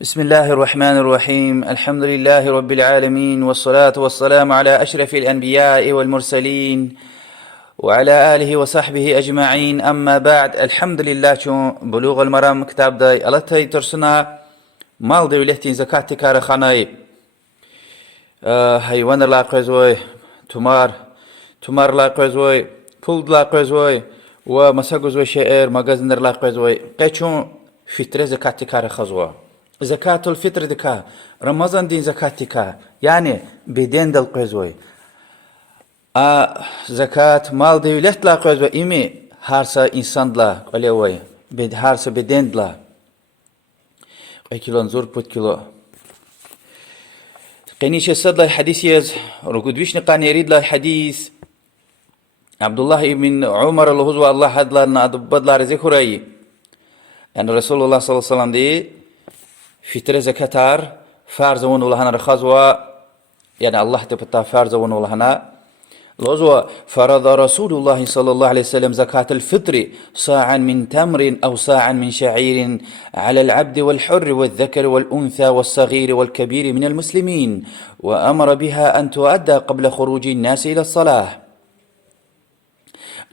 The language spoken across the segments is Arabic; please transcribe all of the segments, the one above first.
بسم الله الرحمن الرحيم. الحمد لله رب العالمين، والصلاة والسلام على أشرف الأنبياء والمرسلين وعلى آله وصحبه أجمعين. أما بعد، الحمد لله چون بلوغ المرام كتاب داي ألتي ترسنا مال دولتين زكاة كار خاناي حيوان لا قزوي تمار لا قزوي پول لا قزوي ومساقزوي شعر مغازنر لا قزوي قيچون فطر زكاة كار خزوا زكاة الفطر دكا رمضان دين زكاة دكا يعني بدين دل قزوي زكاة مال دولت لا قزوي إمي هارسا إنسان لا قليوي هارسا بدين لا قي كيلو نزور بود كيلو قنيش الصد لا الحديث يز ركود ويش نقان يريد لا الحديث عبد الله بن عمر الهزوى الله حد لنا أدبض لا رزي خرائي أن رسول الله صلى الله عليه وسلم دي فطر زكاتار فارزون ولهنا رخزوا يعني الله تبتا فارزون ولهنا لوزوا فرض رسول الله صلى الله عليه وسلم زكاة الفطر صاعا من تمر أو صاعا من شعير على العبد والحر والذكر والأنثى والصغير والكبير من المسلمين، وأمر بها أن تؤدى قبل خروج الناس إلى الصلاة.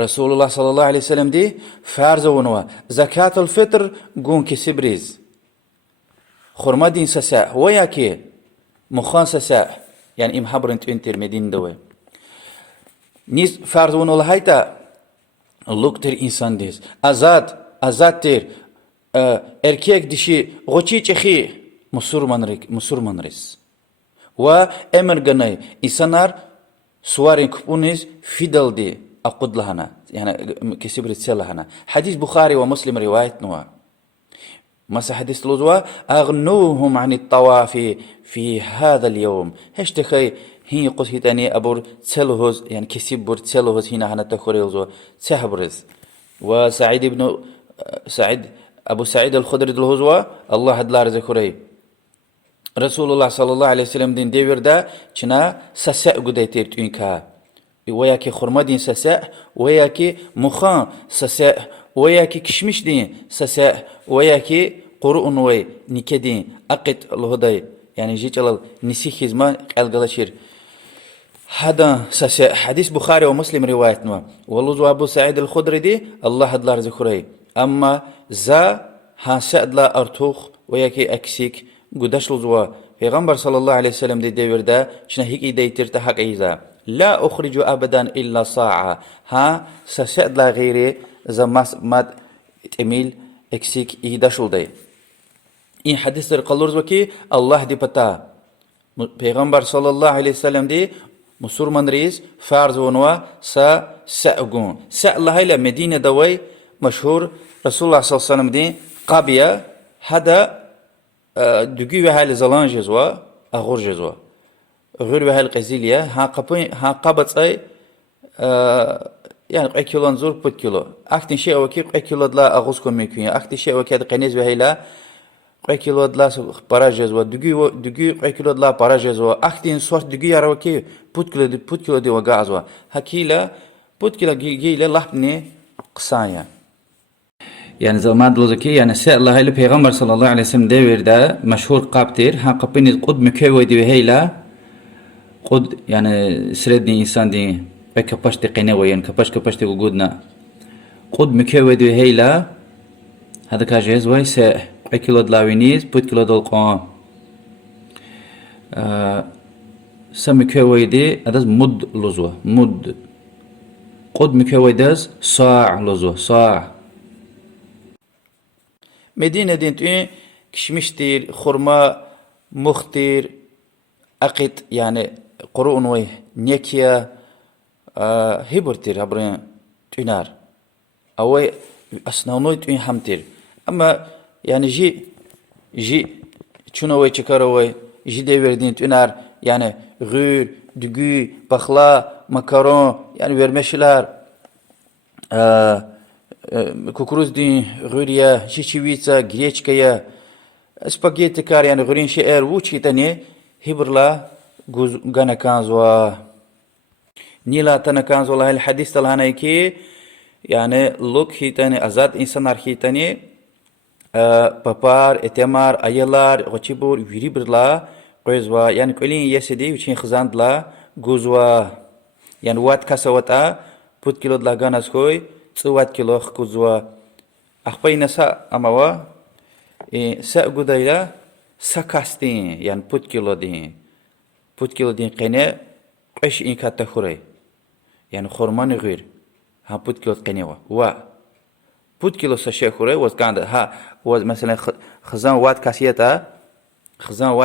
رسول الله صلى الله عليه وسلم دي فارزون زكاة الفطر قون كسبريز خرما دين سساء وياكي مخان سساء يعني إم حبرنت انتر مدين دوي نيز فارزون الله هيتا لوكتر إنسان ديز azat ter erkek dişi goçi çehi musurmanriz ve emir ganay insanlar suvarin kupuniz fidal di aqud lahana yani kesibrit selahana hadis Bukhari ve Muslim rivayet nuwa مسا حديث لوزوا أغنوهم عن الطواف في هذا اليوم هشتخي هي قصه تاني أبور تسلوهز يعني كسب بور تسلوهز هنا هنا تخوريوزو تسحبرز وسعيد بن سعيد أبو سعيد الخدري الهزوا الله هدلار ذكري رسول الله صلى الله عليه وسلم دين ديور دا چنا سساء قديتير تونكا وياكي خرما دين سساء وياكي مخان سساء وياكي كشمش دين سساء وياكي قرؤن وي نكدين أقت الهداي يعني جيت على نسيخ زمان قلقلاشير هذا سساء حديث بخاري ومسلم رواية نوا والله أبو سعيد الخدري دي الله هدلار ذكري أما زا هاسأد لا أرتوخ وياكي أكسيك قداش لزوا پیغمبر صلى الله عليه وسلم دي ديور دا شنا هيك إيدي ترتحق إيزا لا أخرج أبدا إلا ساعة ها سسأد لا غيري زا مات تميل اكسيك إيداشول دي إن حديث قلورز وكي الله دي بتا پیغمبر صلى الله عليه وسلم دي مسلمان ريز فارز ونوا سأقون الله إلى مدينة دوي مشهور رسول الله صلى الله عليه وسلم دي قابية هذا دقي وهاي زلان جزوا أغور جزوا غير وهاي القزيلية ها قابت أي يعني قي كيلو نزور بود كيلو أكتن شيء وكي قي كيلو دلا أغوزكم ميكوين أكتن شيء وكي قنيز وهاي لا قي كيلو دلا باراجز دقي قي كيلو دلا باراجز أكتن صوت دقي يا وكي بود كيلو دي وقعزوا هكيلا بود كيلو جيلا لحبني قصايا يعني زمان دلوزكي يعني سأل الله هاي پیغمبر صلى الله عليه وسلم دير دا مشهور قابتير ها قبيني قد مكوي دي هيلا قد يعني سردني إنسان دي كباش دي قنوي يعني كباش دي وجودنا قد مكوي دي هيلا هذا كاجيز واي سا كيلو دلاوينيز بود كيلو دلقان سمكوي دي اداز مد لزوا مد قد مكوي داز صاع لزوا صاع مدينة دين كشمشتير خرما مختير أقيت يعني قرون وي نيكيا هيبرتير هبرين تينار أوي أسنونوي تين همتير أما يعني جي شنو وي تكروي جي ديفردين تينار يعني غير دقي بخلا مكرون يعني vermeşler كوكروز دين غوريا شيشيويتسا غريچكايا سباغيتي كار يعني غورين شعر وچي تاني هبرلا غانا كانزوا نيلا تانا كانزوا الله الحديث تلهانايكي يعني لوك هي تاني ازاد انسان هي تاني papar, etemar, ayalar, rochibur, viribirla, qoizwa, yani qolin yesidi, uchin khizandla, guzwa, yani wat kasawata, put kilo dla ganaskoy, tsuwat kilo khuzwa. Akhpayna sa amawa, sa gudayla, sa kastin, yani put kilo din. Put kilo din qene, qish in katta khuray. يعني خرمان غير ها بود كيلو قنيوة بود كيلو سشي خوري وز كان ها وز مثلا خزان وات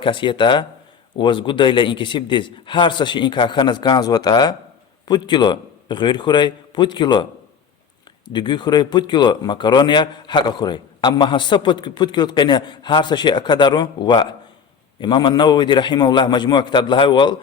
كاسيتا وز قد إلى إنك سيبديز هار سشي إنك خانس غانز وتا بود كيلو غير خوري بود كيلو دقي خوري بود كيلو مكرونيا حق خوري أما هسا بود كيلو قنية هار سشي أكدارون إمام النووي دي رحمه الله مجموع كتاب لها وال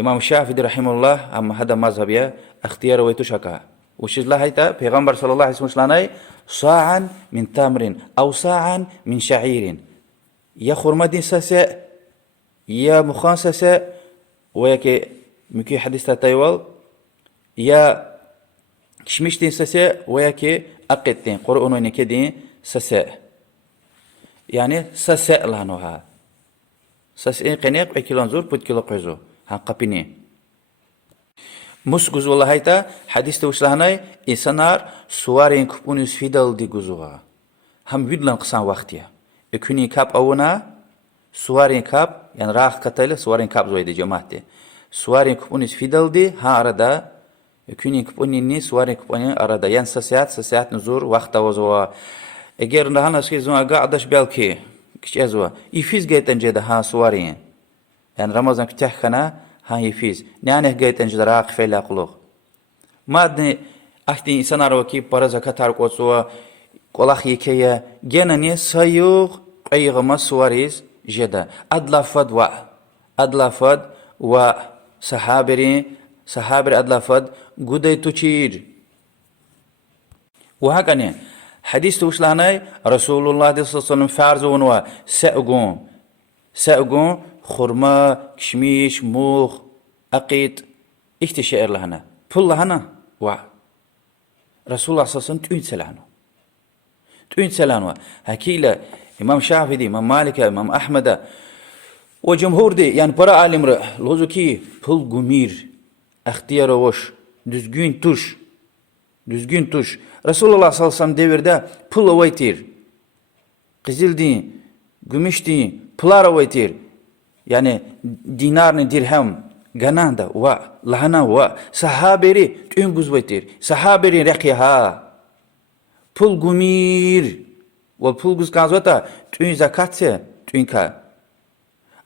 إمام الشافعي رحمه الله أما هذا مذهبيا اختيار ويتشكا وش الله هيتا پیغمبر صلى الله عليه وسلم صاعا من تمر أو صاعا من شعير يا خرمدين ساسا يا مخان ساسا وياك مكي حديث تايوال يا كشمشتين ساسا وياك أقيتين قرؤون كدين ساسا يعني ساسا لانوها ساسا قنيق كيلو زور بود كيلو قيزو هنقبيني مسجوز والله هيتا حديث توشلهناي إنسانار سوارين كبونيس فيدال دي جوزوها هم بيدلن قصان وقتيا اكوني كاب اونا سوارين كاب يعني راح كتايله سوارين كاب زويدي جماعتي سوارين كبونيس فيدال دي ها أرادا اكوني كبوني ني سوارين كبوني أرادا يعني ساعات نزور وقت وزوا اگر نهانا سكي زون قاعدش بالكي كش ازوا يفيز جيتن جدا ها سوارين يعني رمضان كتحكنا هاي فيز نانه جيت انج دراق فيلا قلوغ ما ادني اختي انسان اروكي برزا كتار قوسوا قلاخ يكيا جنني سيوغ ايغما سواريز جدا ادلافد و صحابر ادلافد غدي تشير وهكذا حديث توشلاناي رسول الله صلى الله عليه وسلم فارزون و سأقون خرما كشميش موخ أقيت اختشائر لهنا بل لهنا رسول الله صلى الله عليه وسلم تؤين سلانوا هكيلا إمام شافعي إمام مالك إمام أحمد وجمهور دي يعني برا عالم لوزو كي بل قمير اختيار وش düzgün tuş Resulullah sallallahu aleyhi ve sellem devirde pul ovaytir qizil din gümüş din pular ovaytir yani dinarni dirhem gananda wa lahana wa sahaberi tün guzvaytir sahaberi reqiha pul gumir ve pul guz kazvata tün zakatse tün ka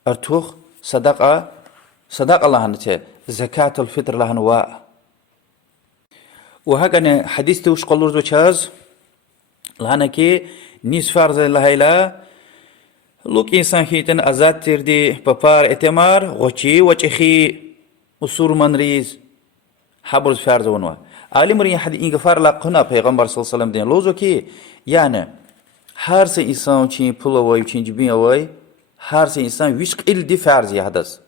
artuh sadaqa lahana te zakatul fitr lahana wa وهكذا حديث توش قلورز وشاز لهنا كي نيس فارز لهيلا لوك إنسان هيتن أزاد تردي ببار اتمار غوشي وچخي أسور منريز حبرز فارز ونوا عالم رين حد إنك فار لقنا پیغمبر صلى الله عليه وسلم دين لوزو كي يعني هر سي إنسان چين پول وای چين جبين وای هر سي إنسان ويش قل دي فارز يحدث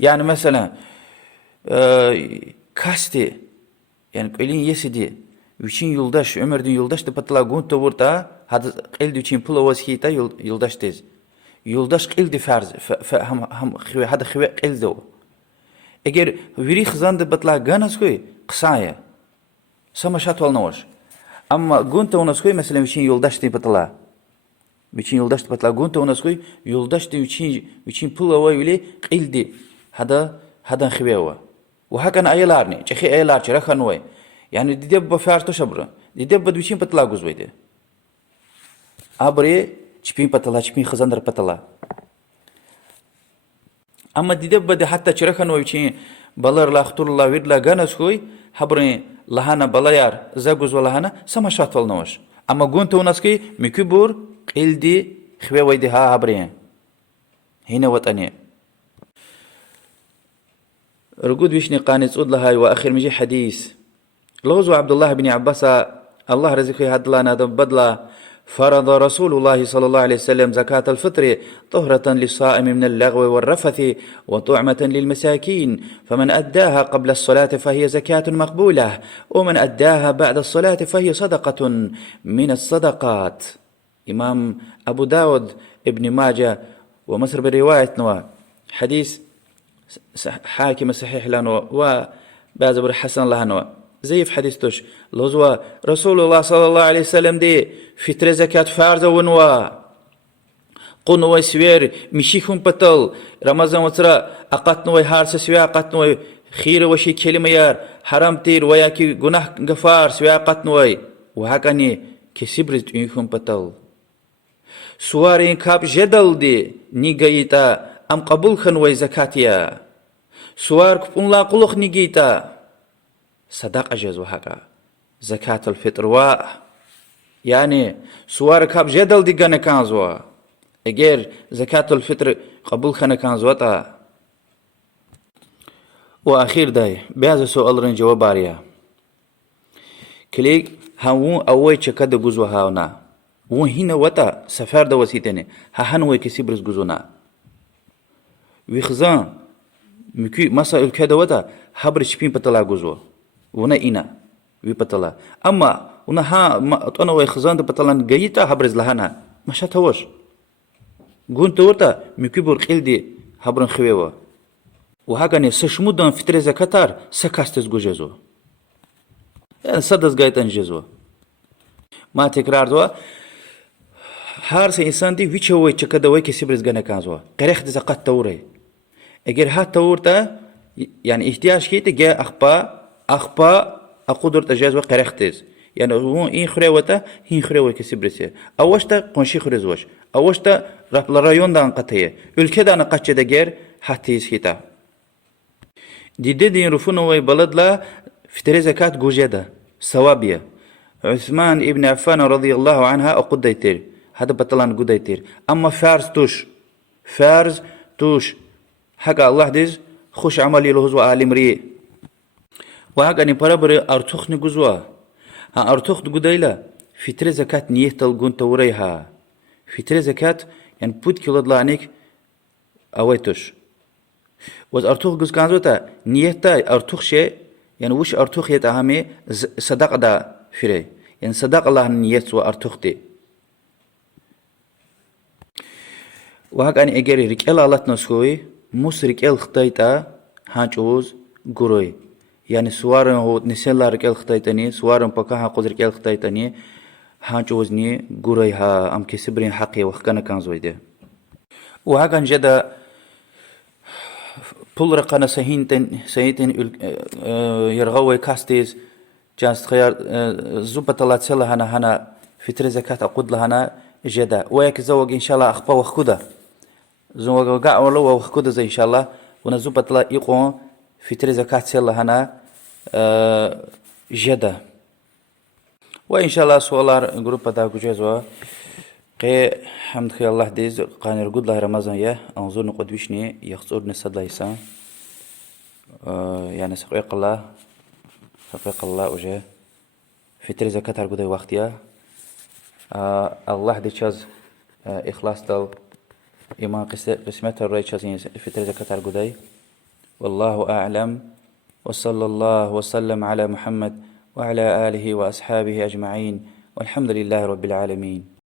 يعني مثلا كاستي يعني قلين يسدي وچين يولداش ömürdün yoldaş da patla gunta vurta hadi qildi وچين pul واسكيتا yoldaş tez yoldaş qildi farz ham hada xwe qildi eğer viri xizandı patla ganas koy qısaya sama şat olnamış ama gunta onas koy mesela وچين yoldaş da patla وچين yoldaş da patla gunta onas koy yoldaş da وچين pul ويلي qildi hada xwe وهكذا أيلارني شخي أيلار شرخنوي يعني ديدب فارتو شبرا ديدب بدوشين بتلا جوزويده أبري شبين بتلا شبين خزاندر بتلا أما ديدب بده حتى شرخنوي شين بلر لا خطر الله ورد لا جانس خوي حبري لهنا بلايار زاجوز ولا هنا سما شات والنوش أما قنت وناسكي مكبور قلدي خوي ويدي ها حبري هنا وطني رقود ويشني قانيس أدلها وآخر مجي حديث لوزو عبد الله بن عباس الله رزقه هدلا نادم بدلا فرض رسول الله صلى الله عليه وسلم زكاة الفطر طهرة للصائم من اللغو والرفث وطعمة للمساكين فمن أداها قبل الصلاة فهي زكاة مقبولة ومن أداها بعد الصلاة فهي صدقة من الصدقات إمام أبو داود ابن ماجه ومصر برواية نوا حديث حاكم صحيح لانوا وبعض بر حسن لهنوا زي في حديث توش لوزوا رسول الله صلى الله عليه وسلم دي في زكاة فارزة ونوا قنوا سوير مشيكم بطل رمضان وترى أقتنوا هارس سويا أقتنوا خير وشي كلمة يار حرام تير وياكي جناح غفار سويا أقتنوا وهكذا كسبرز يكون بطل سوارين كاب جدل دي نيجيتا أم قبول خنوي زكاتيا سوار كبون لا قلوخ نيجيتا صدق أجاز وهكا زكاة الفطر يعني سوار كاب جدل دي غانا كانزوا اگر زكاة الفطر قبول خنا كانزوا تا وأخير داي بهذا سؤال رن جواب باريا كليك هاو أوي چكد گوزوا هاونا وهنا وتا سفر دا وسيتني هنوي كسيبرز گوزونا ويخزان مكي مسا ülkede وتا habr شبين بطلا گوزوا ونا إنا وي بطلا أما ونا ها أنا ويخزان دا بطلان جيتا habرز لهانا مشا توش قون تورتا مكي برقيل دي habرن خويوا وهاگاني سشمودان فتر زكاتار سكاستز گوجزو يعني صدز گايتان جزو ما تكرار دوا هر سه انسان دي ويچه وي چكده وي كسبرز گنه كانزوا قريخ دي زقات توري اگر ها تورتا يعني احتياج كيت جا اخبا اقدر تجاز وقريختز يعني هو این خروته هين خروه كسبرسه اوشتا قنشي خرزوش اوشتا رابل رايون دان قطيه ülkeden قچه دگر حتيز كيتا ديده دين رفونو وي بلدلا فتر زكاة گوجده ثوابيه عثمان ابن عفان رضي الله عنها اقديتر هذا بطلان قديتر اما فارز توش حقا الله ديز خوش عملي له هو عالم ري وهاك اني برابر ارتخ نغزوا ها ارتخ قديلا فتر زكاة نيه تلقون توريها فتر زكاة يعني بود كيلو دلانيك اويتوش وز ارتخ گز كانزوتا نيتا ارتخ شيء يعني وش ارتخ يتهمي صدق دا فري يعني صدق الله نيت وارتخ دي وهاك اني اجري ركال الله نسوي موس ركال خطايتا هانجوز غروي يعني سوارن هو نسلا ركال خطايتني سوارن بكا قدر ركال خطايتني هانجوزني غروي ها ام كسبرين حقي وخكنا كان زويده وهاك ان جدا بول رقنا سهينتن يرغوي كاستيز جاست خيار زوبة الله تسلا هنا فتر زكاة أقود لهنا جدا وياك زوج إن شاء الله أخبا وخكودا زوج قاع ولا وخكودا زي إن شاء الله ونزوبة الله يقوم فتر زكاة تسلا هنا جدا وإن شاء الله سؤال جروب دا كوجزوا قي حمد خير الله ديز قان يرقد الله رمضان يه أنظر نقد وشني يخسر نسد الله يسان يعني سقيق الله وجه فتر زكاة الجودة وقتها الله دي شاز إخلاص دل إيمان قسمة الرأي شازين فتر زكاة الجودة والله أعلم وصلى الله وسلم على محمد وعلى آله وأصحابه أجمعين والحمد لله رب العالمين.